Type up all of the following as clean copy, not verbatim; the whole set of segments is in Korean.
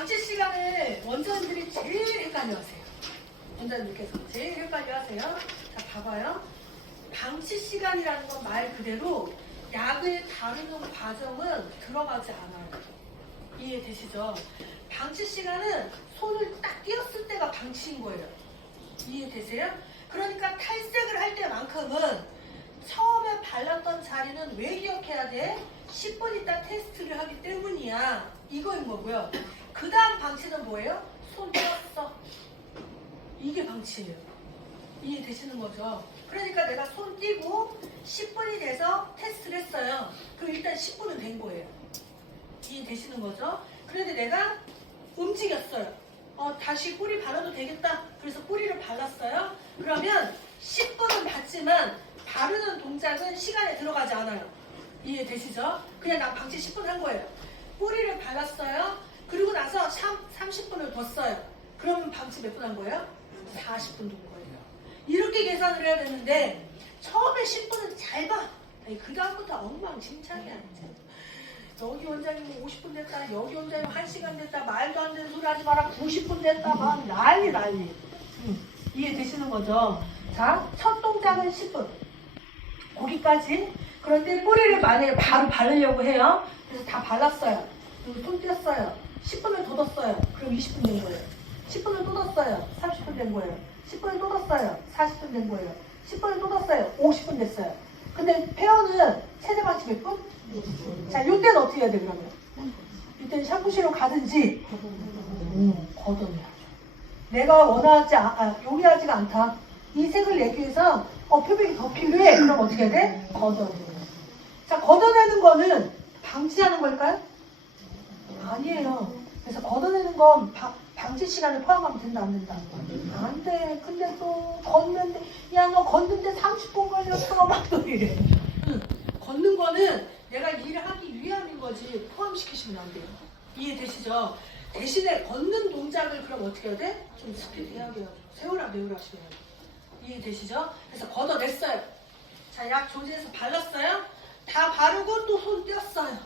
방치 시간을 원장님들이 제일 헷갈려하세요. 원장님께서 제일 헷갈려하세요. 자, 봐봐요. 방치 시간이라는 건 말 그대로 약을 다루는 과정은 들어가지 않아요. 이해되시죠? 방치 시간은 손을 딱 띄었을 때가 방치인 거예요. 이해되세요? 그러니까 탈색을 할 때만큼은 처음에 발랐던 자리는 왜 기억해야 돼? 10분 있다 테스트를 하기 때문이야. 이거인 거고요. 그 다음 방치는 뭐예요? 손 띄었어. 이게 방치예요. 이해되시는 거죠? 그러니까 내가 손 띄고 10분이 돼서 테스트를 했어요. 그럼 일단 10분은 된 거예요. 이해되시는 거죠? 그런데 내가 움직였어요. 다시 뿌리 발라도 되겠다. 그래서 뿌리를 발랐어요. 그러면 10분은 봤지만 바르는 동작은 시간에 들어가지 않아요. 이해되시죠? 그냥 나 방치 10분 한 거예요. 뿌리를 발랐어요. 그리고 나서 30분을 뒀어요. 그러면 방치 몇 분 한 거예요? 40분 둔 거예요. 이렇게 계산을 해야 되는데 처음에 10분은 잘 봐. 그 다음부터 엉망진창이야. 여기 원장님 50분 됐다. 여기 원장님 1시간 됐다. 말도 안 되는 소리 하지 마라. 90분 됐다. 막 난리. 이해되시는 거죠? 자, 첫 동작은 10분. 거기까지. 그런데 뿌리를 만약에 바로 바르려고 해요. 그래서 다 발랐어요. 그리고 손 띄었어요. 10분을 더 뒀어요. 그럼 20분 된 거예요. 10분을 또 뒀어요. 30분 된 거예요. 10분을 또 뒀어요. 40분 된 거예요. 10분을 또 뒀어요. 50분 됐어요. 근데 페어는 최대 방치 몇 분? 자, 이때는 어떻게 해야 돼, 그러면? 이때는 샴푸실로 가든지, 걷어내야죠. 내가 원하지, 용이하지가 않다. 이 색을 내기 위해서, 표백이 더 필요해. 그럼 어떻게 해야 돼? 걷어내요. 자, 걷어내는 거는 방치하는 걸까요? 아니에요. 그래서 걷어내는 건 방치 시간을 포함하면 된다, 안 된다? 안 돼. 근데 또 걷는데, 야, 너 걷는데 30분 걸렸어. 막 또 이래. 걷는 거는 내가 일을 하기 위함인 거지 포함시키시면 안 돼요. 이해되시죠? 대신에 걷는 동작을 그럼 어떻게 해야 돼? 좀 스피드하게 해야죠. 세우라 내우라 하시면 돼요. 이해되시죠? 그래서 걷어냈어요. 자, 약 조제해서 발랐어요. 다 바르고 또 손 띄었어요.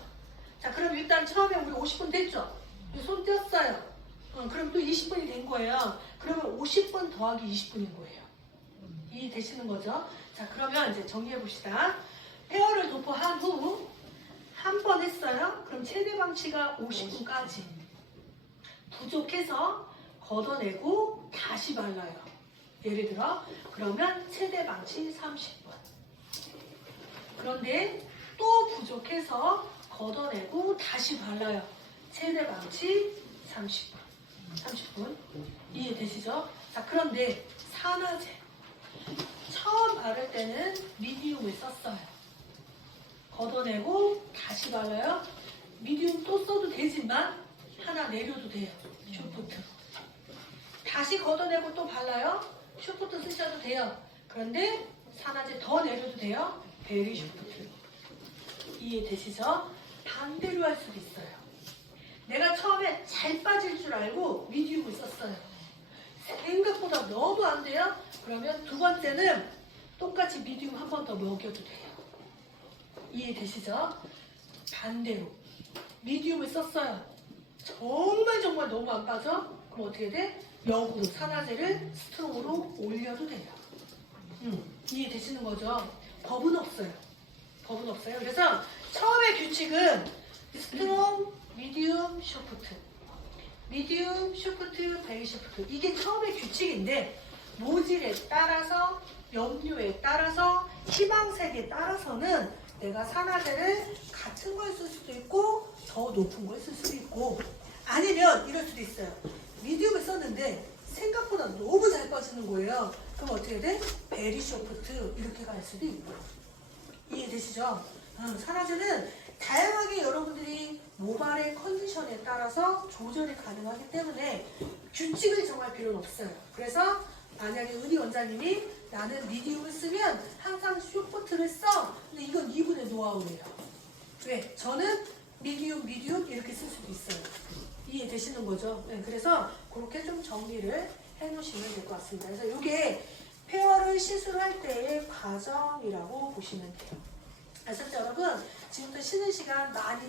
자, 그럼 일단 처음에 우리 50분 됐죠? 손 띄었어요. 그럼 또 20분이 된 거예요. 그러면 50분 더하기 20분인 거예요. 이해되시는 거죠? 자, 그러면 이제 정리해 봅시다. 페어를 도포한 후 한 번 했어요. 그럼 최대 방치가 50분까지. 부족해서 걷어내고 다시 발라요. 예를 들어 그러면 최대 방치 30분. 그런데 또 부족해서 걷어내고 다시 발라요. 최대 방치 30분. 이해되시죠? 자, 그런데 산화제 처음 바를 때는 미디움을 썼어요. 걷어내고 다시 발라요. 미디움 또 써도 되지만 하나 내려도 돼요. 슈프트. 다시 걷어내고 또 발라요. 슈프트 쓰셔도 돼요. 그런데 산화제 더 내려도 돼요. 베리 슈프트. 이해되시죠? 반대로 할 수도 있어요. 내가 처음에 잘 빠질 줄 알고 미디움을 썼어요. 생각보다 넣어도 안 돼요. 그러면 두 번째는 똑같이 미디움 한 번 더 먹여도 돼요. 이해되시죠? 반대로 미디움을 썼어요. 정말 너무 안 빠져? 그럼 어떻게 돼? 역으로 산화제를 스트롱으로 올려도 돼요. 이해되시는 거죠? 법은 없어요. 그래서 처음에 규칙은 스트롱, 미디움, 쇼프트. 미디움, 쇼프트, 베리 쇼프트. 이게 처음의 규칙인데 노즐에 따라서, 염료에 따라서, 희망색에 따라서는 내가 산화제를 같은 걸 쓸 수도 있고 더 높은 걸 쓸 수도 있고 아니면 이럴 수도 있어요. 미디움을 썼는데 생각보다 너무 잘 빠지는 거예요. 그럼 어떻게 돼? 베리 쇼프트 이렇게 갈 수도 있고. 이해되시죠? 산화제는 다양하게 여러분들이 모발의 컨디션에 따라서 조절이 가능하기 때문에 규칙을 정할 필요는 없어요. 그래서 만약에 은희 원장님이 나는 미디움을 쓰면 항상 쇼프트를 써. 근데 이건 이분의 노하우예요. 왜? 저는 미디움 이렇게 쓸 수도 있어요. 이해되시는 거죠? 네, 그래서 그렇게 좀 정리를 해놓으시면 될 것 같습니다. 그래서 이게 페어를 시술할 때의 과정이라고 보시면 돼요. 아셨죠 여러분? 지금부터 쉬는 시간 많이